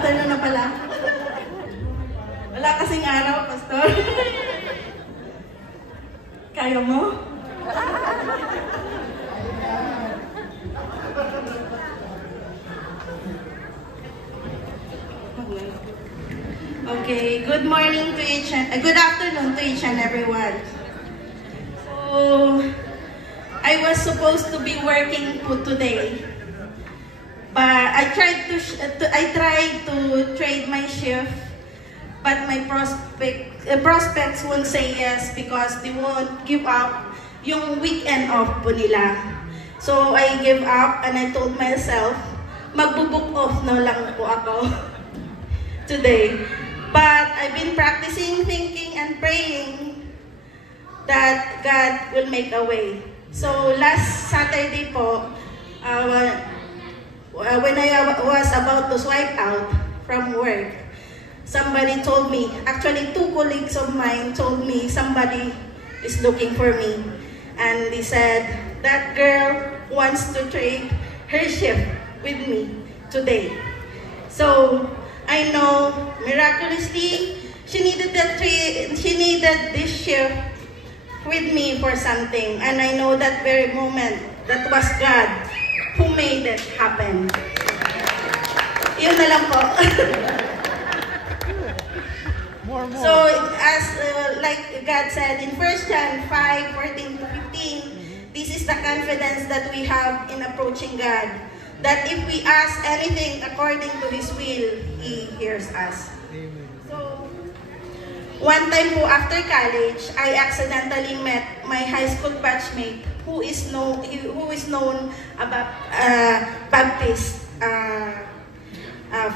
afternoon na pala. Wala kasing araw, Pastor. Kaya mo? Okay, good morning to each and good afternoon to each and everyone. So, I was supposed to be working po today, but I tried to trade my shift, but my prospects won't say yes because they won't give up yung weekend off po nila. So I gave up and I told myself, magbo-book off na lang po ako today. But I've been practicing, thinking, and praying that God will make a way. So last Saturday po, when I was about to swipe out from work, somebody told me, actually 2 colleagues of mine told me somebody is looking for me. And they said, that girl wants to trade her shift with me today. So I know miraculously she needed this shift with me for something, and I know that very moment that was God who made it happen. Yun na lang po. So as like God said in 1 John 5:14 to 15, this is the confidence that we have in approaching God, that if we ask anything according to His will, He hears us. Amen. So, one time po after college, I accidentally met my high school batchmate who is known about Baptist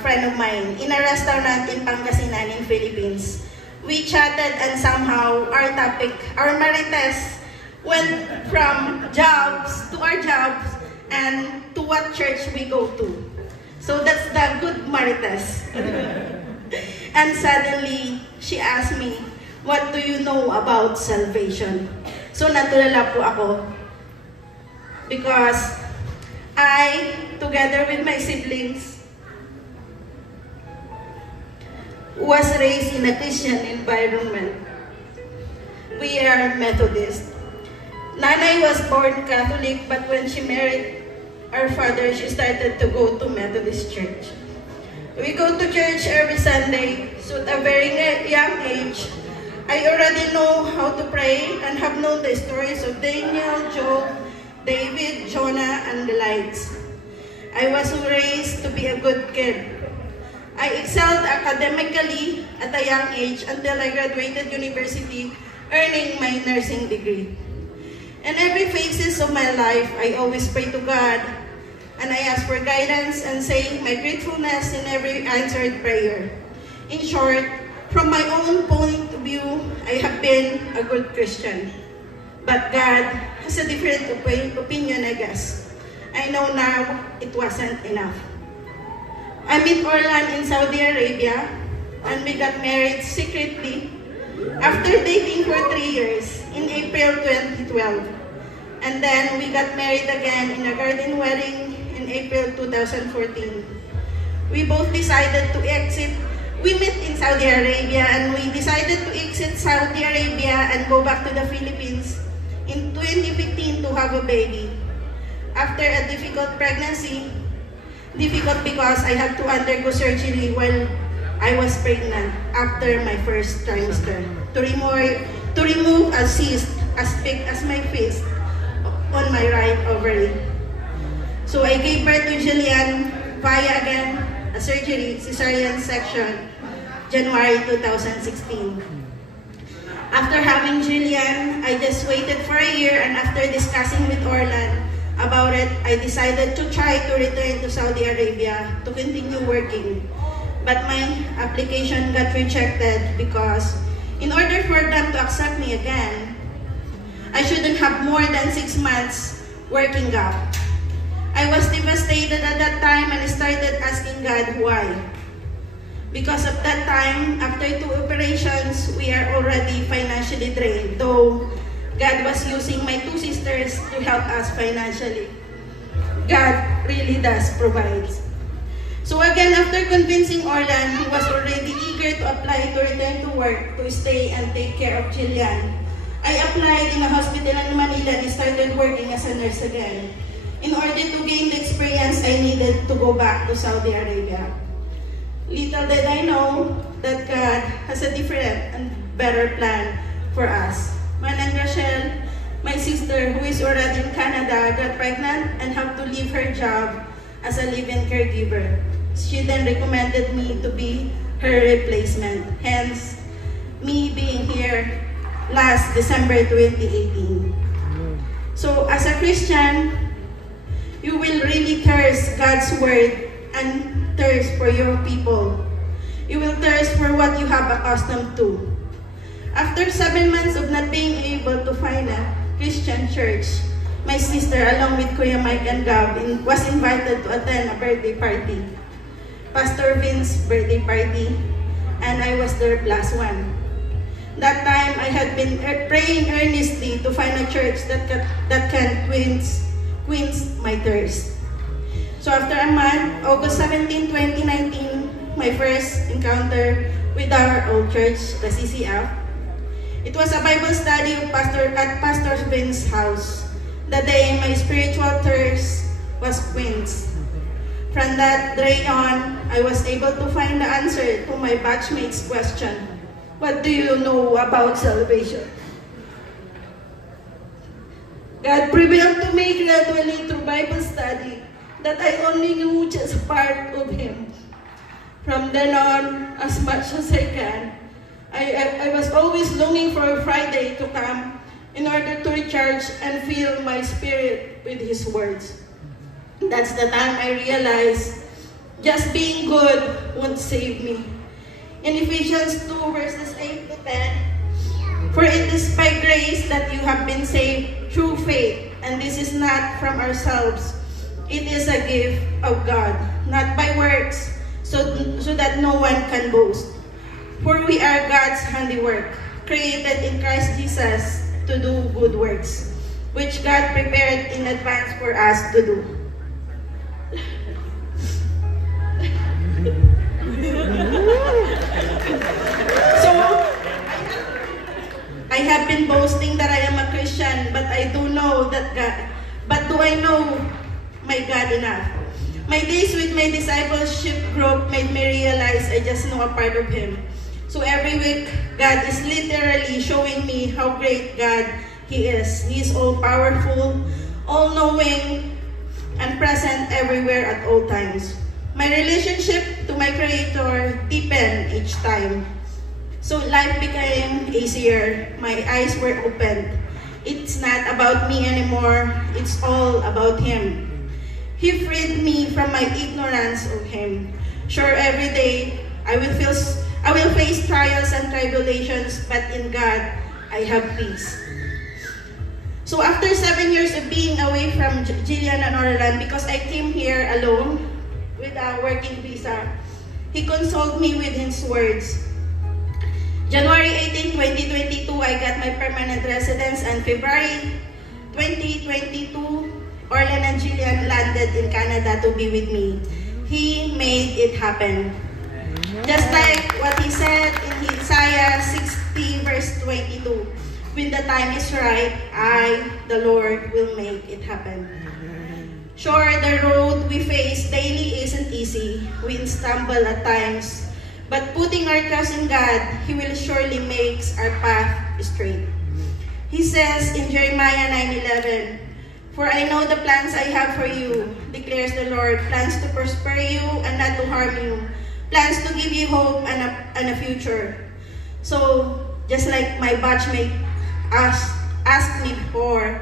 friend of mine in a restaurant in Pangasinan in Philippines. We chatted and somehow our marites went from jobs to our jobs and to what church we go to. So that's the good marites. And suddenly, she asked me, what do you know about salvation? So natulala po ako. Because I, together with my siblings, was raised in a Christian environment. We are Methodist. Nanay was born Catholic, but when she married our father, she started to go to Methodist church. We go to church every Sunday, so at a very young age, I already know how to pray and have known the stories of Daniel, Job, David, Jonah, and the likes. I was raised to be a good kid. I excelled academically at a young age until I graduated university, earning my nursing degree. In every phases of my life, I always pray to God, and I ask for guidance and say my gratefulness in every answered prayer. In short, from my own point of view, I have been a good Christian. But God has a different opinion, I guess. I know now it wasn't enough. I met Orlan in Saudi Arabia, and we got married secretly after dating for 3 years in April 2012. And then we got married again in a garden wedding in April 2014. We both decided to exit. We met in Saudi Arabia and we decided to exit Saudi Arabia and go back to the Philippines in 2015 to have a baby. After a difficult pregnancy, difficult because I had to undergo surgery while I was pregnant after my first trimester to remove a cyst as big as my fist on my right ovary. So I gave birth to Julian via again a surgery, cesarean section, January 2016. After having Julian, I just waited for a year, and after discussing with Orlan about it, I decided to try to return to Saudi Arabia to continue working. But my application got rejected because in order for them to accept me again, I shouldn't have more than 6 months working gap. I was devastated at that time and started asking God why. Because at that time, after 2 operations, we are already financially drained, though God was using my 2 sisters to help us financially. God really does provide. So again, after convincing Orlan applied to return to work, to stay and take care of Jillian. I applied in a hospital in Manila and started working as a nurse again. In order to gain the experience, I needed to go back to Saudi Arabia. Little did I know that God has a different and better plan for us. Manang Rachel, my sister who is already in Canada, got pregnant and had to leave her job as a live-in caregiver. She then recommended me to be her replacement, hence me being here last December 2018. So as a Christian, you will really thirst God's word and thirst for your people. You will thirst for what you have accustomed to. After 7 months of not being able to find a Christian church, my sister, along with Kuya Mike and Gab, was invited to attend a birthday party. Pastor Vince's birthday party, and I was their plus one. That time, I had been praying earnestly to find a church that can quench my thirst. So after a month, August 17, 2019, my first encounter with our old church, the CCF, it was a Bible study at Pastor Vince's house. The day my spiritual thirst was quenched. From that day on, I was able to find the answer to my batchmate's question. What do you know about salvation? God prevailed to me gradually through Bible study that I only knew just part of Him. From then on, as much as I can, I was always longing for a Friday to come in order to recharge and fill my spirit with His words. That's the time I realized just being good won't save me. In Ephesians 2 verses 8 to 10, for it is by grace that you have been saved through faith, and this is not from ourselves. It is a gift of God, not by works, so that no one can boast. For we are God's handiwork, created in Christ Jesus to do good works, which God prepared in advance for us to do. So, I have been boasting that I am a Christian, but I do know that God, but do I know my God enough? My days with my discipleship group made me realize I just know a part of Him. So every week, God is literally showing me how great God He is. He is all-powerful, all-knowing, and present everywhere at all times. My relationship to my Creator deepened each time. So life became easier. My eyes were opened. It's not about me anymore. It's all about Him. He freed me from my ignorance of Him. Sure, every day I will face trials and tribulations, but in God I have peace. So after 7 years of being away from Jillian and Orlan, because I came here alone with a working visa, He consoled me with His words. January 18, 2022, I got my permanent residence, and February 2022, Orlan and Jillian landed in Canada to be with me. He made it happen. Just like what He said in Isaiah 60 verse 22, when the time is right, I, the Lord, will make it happen. Sure, the road we face daily isn't easy. We stumble at times. But putting our trust in God, He will surely make our path straight. He says in Jeremiah 9:11, for I know the plans I have for you, declares the Lord, plans to prosper you and not to harm you, plans to give you hope and a future. So, just like my batchmate asked me before,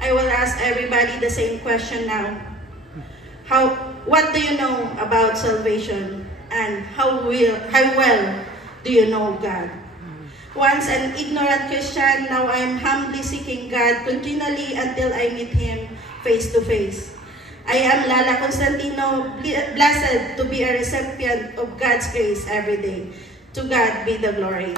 I will ask everybody the same question now. What do you know about salvation? And how well do you know God? Once an ignorant Christian, now I am humbly seeking God continually until I meet Him face to face. I am Lala Constantino, blessed to be a recipient of God's grace every day. To God be the glory.